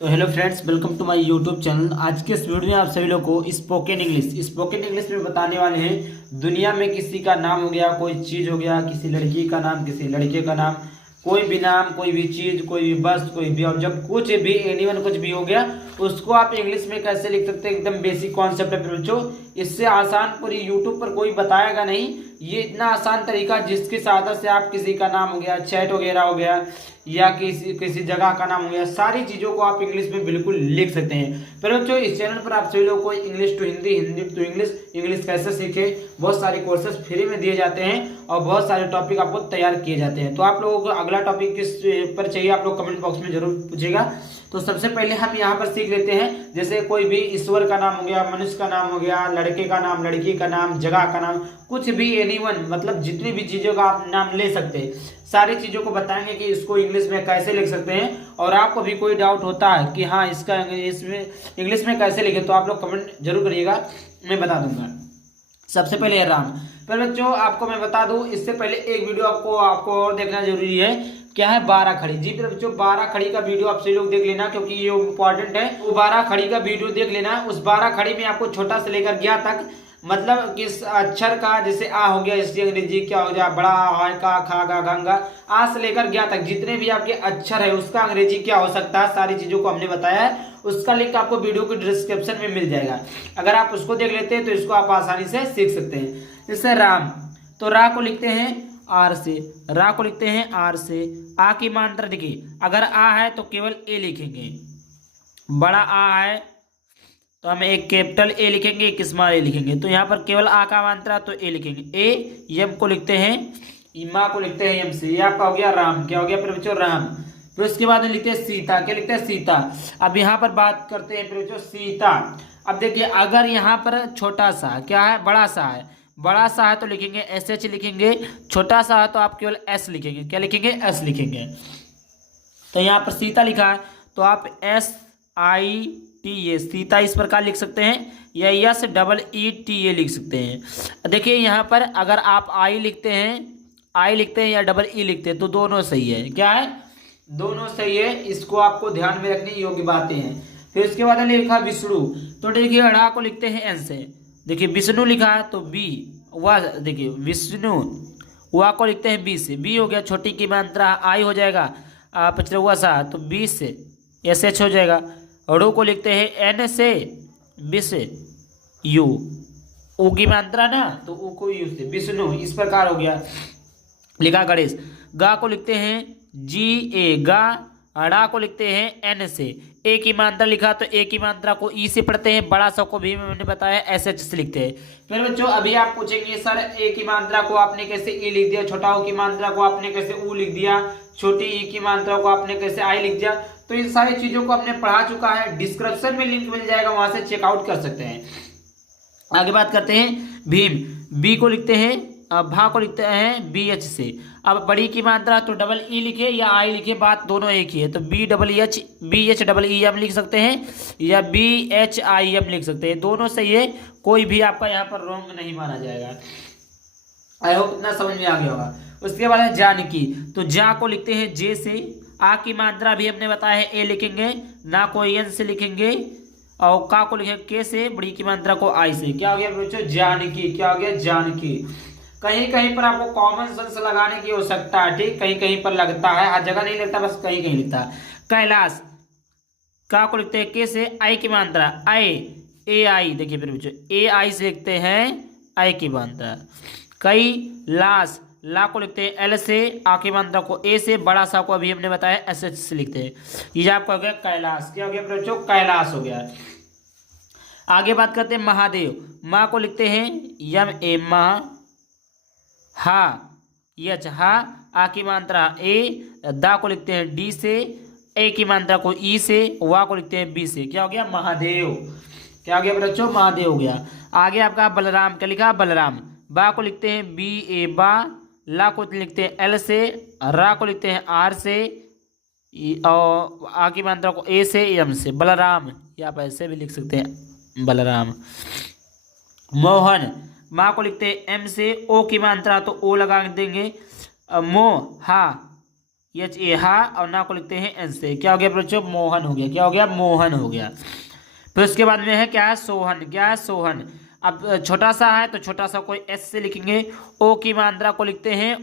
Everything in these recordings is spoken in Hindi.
तो hello friends, welcome to my YouTube channel. आज के इस वीडियो में आप सभी लोग को स्पोकन इंग्लिश में बताने वाले हैं। दुनिया में किसी का नाम हो गया, कोई चीज़ हो गया, किसी लड़की का नाम, किसी लड़के का नाम, कोई भी नाम, कोई भी चीज़, कोई भी वस्तु, कोई भी ऑब्जेक्ट, कुछ भी, एनीवन, कुछ भी हो गया, उसको आप इंग्लिश में कैसे लिख सकते हैं। एकदम बेसिक कॉन्सेप्ट है बच्चों। इससे आसान पूरी यूट्यूब पर कोई बताएगा नहीं। ये इतना आसान तरीका जिसकी सहायता से आप किसी का नाम हो गया, चैट वगैरह हो गया, या किसी किसी जगह का नाम हो गया, सारी चीज़ों को आप इंग्लिश में बिल्कुल लिख सकते हैं। पर बच्चों, इस चैनल पर आप सभी लोगों को English to Hindi, Hindi to English, English कैसे सीखे, बहुत सारे कोर्सेज फ्री में दिए जाते हैं और बहुत सारे टॉपिक आपको तैयार किए जाते हैं। तो आप लोगों को अगला टॉपिक किस पर चाहिए, आप लोग कमेंट बॉक्स में जरूर पूछेगा। तो सबसे पहले हम यहाँ पर सीख लेते हैं। जैसे कोई भी ईश्वर का नाम हो गया, मनुष्य का नाम हो गया, लड़के का नाम, लड़की का नाम, जगह का नाम, कुछ भी, एनीवन, मतलब जितनी भी चीज़ों का आप नाम ले सकते हैं, सारी चीज़ों को बताएंगे कि इसको इंग्लिश में कैसे लिख सकते हैं। और आपको भी कोई डाउट होता है कि हाँ, इसका इंग्लिश में कैसे लिखे, तो आप लोग कमेंट जरूर करिएगा, मैं बता दूंगा। सबसे पहले है राम। पर बच्चों, आपको मैं बता दूं, इससे पहले एक वीडियो आपको और देखना जरूरी है। क्या है? 12 खड़ी। जी बच्चों, 12 खड़ी का वीडियो आप सभी लोग देख लेना, क्योंकि ये इंपॉर्टेंट है। वो 12 खड़ी का वीडियो देख लेना। उस 12 खड़ी में आपको छोटा से लेकर गया तक, मतलब किस अक्षर का, जैसे आ हो गया, इसकी अंग्रेजी क्या हो गया, बड़ा आ, का, खा, गा, गंगा, आ से लेकर गया तक जितने भी आपके अक्षर है उसका अंग्रेजी क्या हो सकता है, सारी चीजों को हमने बताया है। उसका लिंक आपको वीडियो के डिस्क्रिप्शन में मिल जाएगा। अगर आप उसको देख लेते हैं तो इसको आप आसानी से सीख सकते हैं। जैसे राम, तो रा को लिखते हैं आर से, रा को लिखते हैं आर से। आ की मात्रा देखिए, अगर आ है तो केवल ए लिखेंगे, बड़ा आ है तो हम एक कैपिटल ए लिखेंगे, एक स्मॉल ए लिखेंगे। तो यहाँ पर केवल आ का मात्रा तो ए लिखेंगे। ए, यम को लिखते हैं, इमा को लिखते हैं यम से। ये आपका हो गया राम। क्या हो गया फिर बच्चों? राम। फिर उसके बाद में लिखते हैं सीता। क्या लिखते हैं? सीता। अब यहाँ पर बात करते हैं फिर बच्चों सीता। अब देखिए, अगर यहाँ पर छोटा सा क्या है, बड़ा सा है, बड़ा सा है तो लिखेंगे एस एच लिखेंगे, छोटा सा है तो आप केवल एस लिखेंगे। क्या लिखेंगे? एस लिखेंगे। तो यहाँ पर सीता लिखा है तो आप S I T A, Sita इस प्रकार लिख सकते हैं, या yes double E T A लिख सकते हैं। देखिए यहाँ पर अगर आप आई लिखते हैं या डबल ई लिखते हैं तो दोनों सही है। क्या है? दोनों सही है। इसको आपको ध्यान में रखने योग्य बातें हैं। फिर उसके बाद लिखा विष्णु, तो देखिए अड़ा को लिखते हैं एन से। देखिए विष्णु लिखा है तो बी, वह देखिए विष्णु, वा को लिखते हैं बी से। बी हो गया, छोटी की मात्रा आई हो जाएगा, पचरवा सा, तो बी से एस एच हो जाएगा। रू को लिखते हैं एन से, बी से यू, ऊ की मात्रा ना, तो ऊ को यू से, विष्णु इस प्रकार हो गया। लिखा गणेश। गा को लिखते हैं जी ए, गा। अड़ा को लिखते हैं एन से। ए की मात्रा लिखा तो ए की मात्रा को ई से पढ़ते हैं, बड़ा सा को भी मैंने बताया एस एच से लिखते हैं। फिर बच्चों, अभी आप पूछेंगे सर ए की मात्रा को आपने कैसे ई लिख दिया, छोटा ओ की मात्रा को आपने कैसे ऊ लिख दिया, छोटी ई की मात्रा को आपने कैसे आई लिख दिया। तो इन सारी चीजों को हमने पढ़ा चुका है, डिस्क्रिप्शन में लिंक मिल जाएगा, वहां से चेकआउट कर सकते हैं। आगे बात करते हैं भीम। बी को लिखते हैं, भा को लिखते हैं बी एच से। अब बड़ी की मात्रा तो डबल ई लिखे या आई लिखे, बात दोनों एक ही है। तो B double H, B H double E M लिख सकते हैं, या बी एच आई एम लिख सकते हैं, दोनों सही है। कोई भी आपका यहाँ पर रॉन्ग नहीं माना जाएगा। आई होप इतना समझ में आ गया होगा। उसके बाद है जानकी, तो जा को लिखते हैं जे से। आ की मात्रा भी हमने बताया है ए लिखेंगे, ना को एन से लिखेंगे, और का को लिखेंगे के से, बड़ी की मात्रा को आई से। क्या हो गया बच्चों? जानकी। क्या हो गया? जानकी। कहीं कहीं पर आपको कॉमन सेंस लगाने की आवश्यकता है, ठीक, कहीं कहीं पर लगता है, हर जगह नहीं लगता, बस कहीं कहीं लगता है। कैलाश, का को लिखते हैं के से, आई की मात्रा आई, ए आई, देखिए फिर बच्चों ए आई से लिखते हैं आई की मात्रा। कई लाश, ला को लिखते हैं एल से, आ की मात्रा को ए से, बड़ा सा को अभी हमने बताया एस एच से लिखते हैं। ये आपका हो गया कैलाश। क्या हो गया बच्चों? कैलाश हो गया। आगे बात करते हैं महादेव। माँ को लिखते हैं यम ए, माँ। हा, यच, हा। आ की मात्रा ए, दा को लिखते हैं डी से, ए की मात्रा को ई से, वा को लिखते हैं बी से। क्या हो गया? महादेव। क्या हो गया बच्चों? महादेव हो गया। आगे आपका बलराम। क्या लिखा? बलराम। बा को लिखते हैं बी ए, बा। ला को लिखते हैं एल से, रा को लिखते हैं आर से, और आ की मात्रा को ए से, एम से, बलराम। या आप ऐसे भी लिख सकते हैं बलराम। मोहन, माँ को लिखते हैं एम से, ओ की मात्रा तो ओ लगा देंगे, मो, हा, एच ए हा, और ना को लिखते हैं एन से। क्या हो गया बच्चों? मोहन हो गया। क्या हो गया? मोहन हो गया। फिर उसके बाद में है क्या है? सोहन। क्या है? सोहन। अब छोटा सा है तो छोटा सा कोई एस से लिखेंगे, ओ की मात्रा को लिखते हैं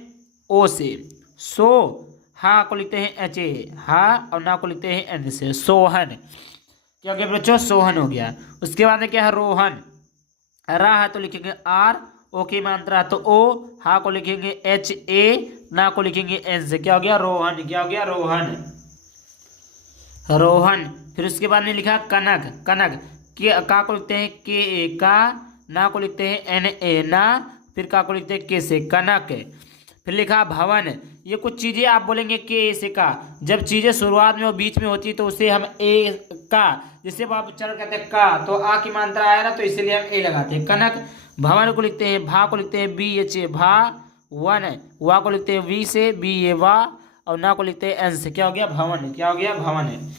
ओ से, सो, हा को लिखते हैं एच ए हा, और ना को लिखते हैं एन से, सोहन। क्या हो गया बच्चों? सोहन हो गया। उसके बाद में क्या है? रोहन। रा है तो लिखेंगे आर, ओ की मात्रा है तो ओ, हा को लिखेंगे एच ए, ना को लिखेंगे एन से। क्या हो गया? रोहन। क्या हो गया? रोहन। रोहन। फिर उसके बाद में लिखा कनक। कनक के का को लिखते हैं के ए का, ना को लिखते हैं एन ए ना, फिर का को लिखते हैं के से, कनक। फिर लिखा भवन। ये कुछ चीजें आप बोलेंगे के ए से का, जब चीजें शुरुआत में और बीच में होती है तो उसे हम ए का, जैसे आप उच्चारण करते हैं का तो आ की मात्रा आया ना, तो इसलिए हम ए लगाते हैं। कनक। भवन को लिखते हैं भा को लिखते हैं बी एच ए भा, वन वा को लिखते हैं वी से बी ए वा, और ना को लिखते हैं एन से। क्या हो गया? भवन। क्या हो गया? भवन।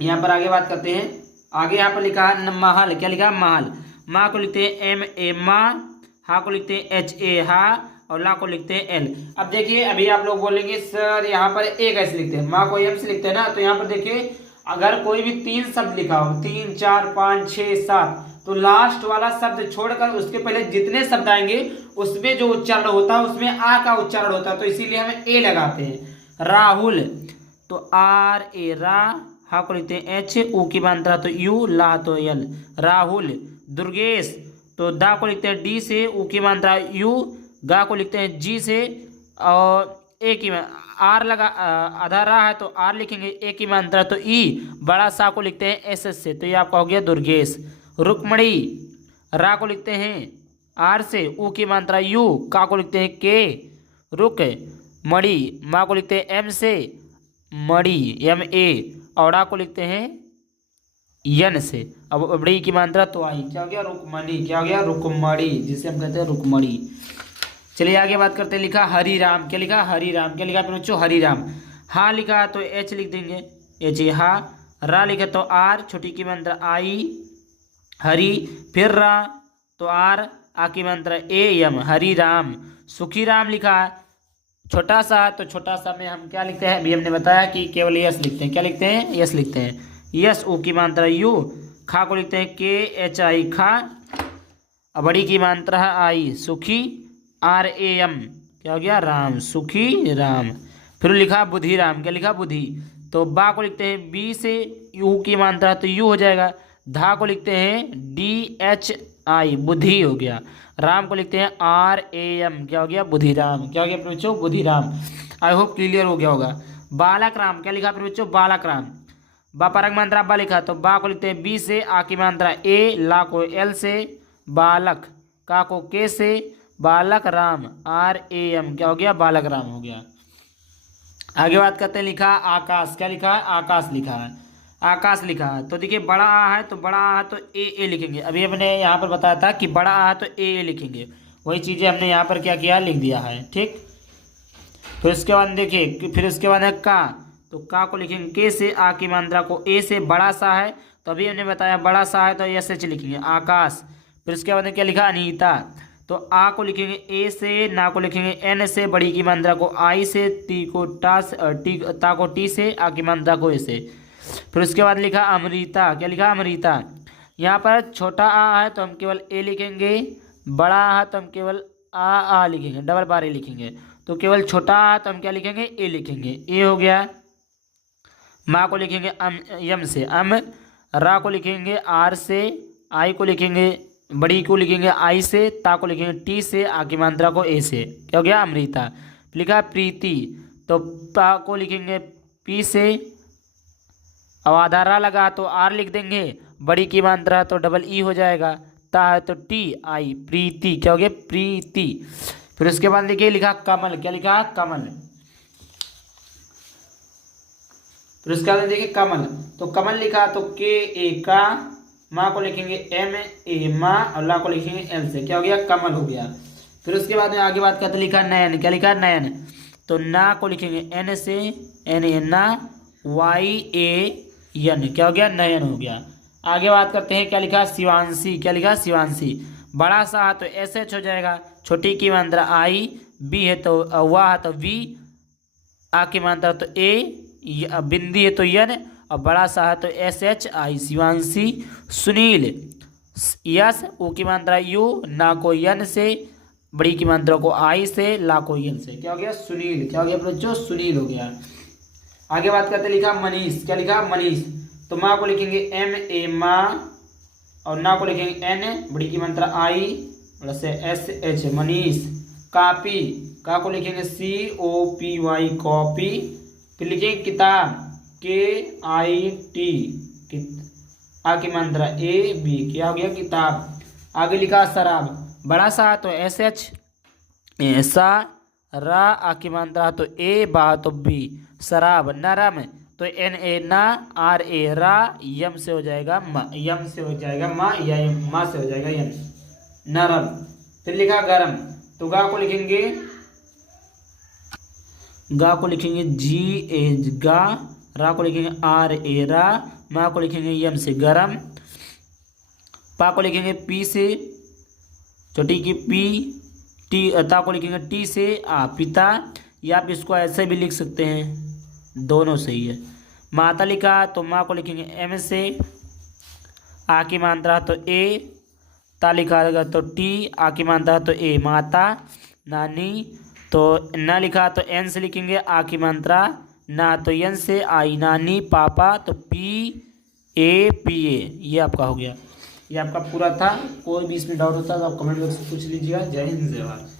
यहाँ पर आगे बात करते हैं। आगे यहाँ पर लिखा है महल। क्या लिखा है? महल। माँ को लिखते हैं एम ए माँ, हा को लिखते हैं एच ए हा, और ला को लिखते हैं एल। अब देखिए अभी आप लोग बोलेंगे सर यहाँ पर ए कैसे लिखते हैं? माँ को एम से लिखते हैं ना, तो यहाँ पर देखिए अगर कोई भी तीन शब्द लिखा हो, 3 4 5 6 7, तो लास्ट वाला शब्द छोड़कर उसके पहले जितने शब्द आएंगे उसमें जो उच्चारण होता है उसमें आ का उच्चारण होता है, तो इसीलिए हम ए लगाते हैं। राहुल तो आर ए रा, हा को लिखते हैं एच, ऊ की मात्रा तो यू, ला तो यल, राहुल। दुर्गेश तो दा को लिखते हैं डी से, ऊ की मात्रा यू, गा को लिखते हैं जी से, और ए की आर लगा आधा रा है तो आर लिखेंगे, ए की मात्रा तो ई, बड़ा सा को लिखते हैं एस एस से, तो ये आपका हो गया दुर्गेश। रुक्मणी। रा को लिखते हैं आर से, ऊ की मात्रा यू, का को लिखते हैं के, रुक। मणि। माँ को लिखते हैं एम से, मणि एम ए, और को लिखते हैं यन से, अब बड़ी की मात्रा तो आई। क्या हो गया? रुक्मणी। क्या हो गया? रुक्मणी, जिसे हम कहते हैं रुक्मणी। चलिए आगे बात करते हैं। लिखा हरिराम। क्या लिखा? हरिराम। क्या लिखा बच्चों? हरिराम। हा लिखा तो एच लिख देंगे, एच ए हा। रा लिखा तो आर, छोटी की मात्रा आई, हरि। फिर रा तो आर, आ की मात्रा ए यम, हरिराम। सुखीराम लिखा, छोटा सा तो छोटा सा में हम क्या लिखते हैं? अभी हमने बताया कि केवल यस लिखते हैं। क्या लिखते हैं? यस लिखते हैं। यस, ऊ की मात्रा यू, खा को लिखते हैं के एच आई खा, बड़ी की मात्रा है आई, सुखी, आर ए एम। क्या हो गया? राम, सुखी राम। फिर लिखा बुद्धि राम। क्या लिखा? बुद्धि। तो बा को लिखते हैं बी से, यू की मात्रा तो यू हो जाएगा, धा को लिखते हैं डी एच आई, बुद्धि हो गया। राम को लिखते हैं आर ए एम। क्या हो गया? बुद्धिराम। क्या हो गया बच्चों? बुद्धिराम। आई होप क्लियर हो गया होगा। बालक राम। क्या लिखा बच्चों? बालक राम। बा परक मात्रा बा लिखा तो बा को लिखते हैं बी से, आ की मात्रा ए, ला को एल से, बालक, का को के से, बालक राम, आर ए एम। क्या हो गया? बालक राम हो गया। आगे बात करते हैं। लिखा आकाश। क्या लिखा है? आकाश लिखा है। आकाश लिखा है तो देखिए बड़ा आ है तो बड़ा आ है तो ए लिखेंगे। अभी हमने यहाँ पर बताया था कि बड़ा आ है तो ए लिखेंगे, वही चीज़ें हमने यहाँ पर क्या किया? लिख दिया है। ठीक। फिर उसके बाद देखिए, फिर उसके बाद है का, तो का को लिखेंगे के से, आ की मात्रा को ए से, बड़ा सा है तो अभी हमने बताया बड़ा सा है तो एस एच लिखेंगे, आकाश। फिर उसके बाद क्या लिखा? अनीता। तो आ को लिखेंगे ए से, ना को लिखेंगे एन से, बड़ी की मात्रा को आई से, टी को टा टी, ता को टी से, आ की मात्रा को ए से। फिर उसके बाद लिखा अमृता। क्या लिखा? अमृता। यहाँ पर छोटा आ है तो हम केवल ए लिखेंगे, बड़ा आ है तो हम केवल आ लिखेंगे, डबल बार ए लिखेंगे। तो केवल छोटा आ है तो हम क्या लिखेंगे? ए लिखेंगे। ए हो गया। माँ को लिखेंगे यम से, अम। रा को लिखेंगे आर से, आई को लिखेंगे, बड़ी को लिखेंगे आई से, ता को लिखेंगे टी से, आ की मात्रा को ए से। क्या हो गया? अमृता। लिखा प्रीति। तो पा को लिखेंगे पी से, अब आधा रा लगा तो आर लिख देंगे, बड़ी की मात्रा तो डबल ई हो जाएगा, ता है तो टी आई, प्रीति। क्या हो गया? प्रीति। फिर उसके बाद देखिए लिखा कमल। क्या लिखा? कमल। फिर उसके बाद देखिए कमल, तो कमल लिखा तो के ए का, माँ को लिखेंगे एम ए माँ, और ला को लिखेंगे एल से। क्या हो गया? कमल हो गया। फिर उसके बाद में आगे बात करते लिखा नयन। क्या लिखा? नयन। तो ना को लिखेंगे एन से, एन ए ना, वाई ए यन। क्या हो गया? नयन हो गया। आगे बात करते हैं। क्या लिखा? शिवांशी। क्या लिखा? शिवांशी। बड़ा सा है तो एस एच हो जाएगा, छोटी की मात्रा आई, बी है तो वाह है तो वी, आ की मात्रा तो ए, बिंदी है तो यन, और बड़ा सा है तो S H I, Shivanshi. Sunil, yes, ऊ की मात्रा यू, ना को यन से, बड़ी की मात्रा को आई से, ला को यन से, क्या हो गया सुनील। क्या हो गया बच्चों, सुनील हो गया। आगे बात करते, लिखा मनीष, क्या लिखा मनीष, तो माँ को लिखेंगे एम ए माँ, और ना को लिखेंगे एन, बड़ी की मात्रा I plus S H, Manish. Copy, का को लिखेंगे C O P Y, copy. फिर लिखेंगे किताब, के आई टी, आ की मात्रा ए बी, क्या हो गया किताब। आगे लिखा शराब, बड़ा सा तो एस एच, ऐसा, रा, आ की मात्रा तो ए, बा तो बी, शराब। नरम तो एन ए ना, आर ए रा, यम से हो जाएगा मा, यम से हो जाएगा माँ, या माँ से हो जाएगा यम, नरम। फिर लिखा गरम, तो गा को लिखेंगे, गा को लिखेंगे जी ए गा, रा को लिखेंगे आर ए रा, मा को लिखेंगे यम से गरम। पा को लिखेंगे पी से, छोटी की पी, टी, ता को लिखेंगे टी से आ, पिता। या आप इसको ऐसे भी लिख सकते हैं, दोनों सही है। माता लिखा तो माँ को लिखेंगे एम से, आ की मात्रा तो ए, ता लिखा रहेगा तो टी, आ की मात्रा तो ए, माता। नानी, तो ना लिखा तो एन से लिखेंगे, आ की मात्रा ना तो एन से, आई, नानी। पापा तो पी ए पी ए, ये आपका हो गया। ये आपका पूरा था। कोई भी इसमें डाउट होता है तो आप कमेंट बॉक्स में पूछ लीजिएगा। जय हिंद, जय भारत।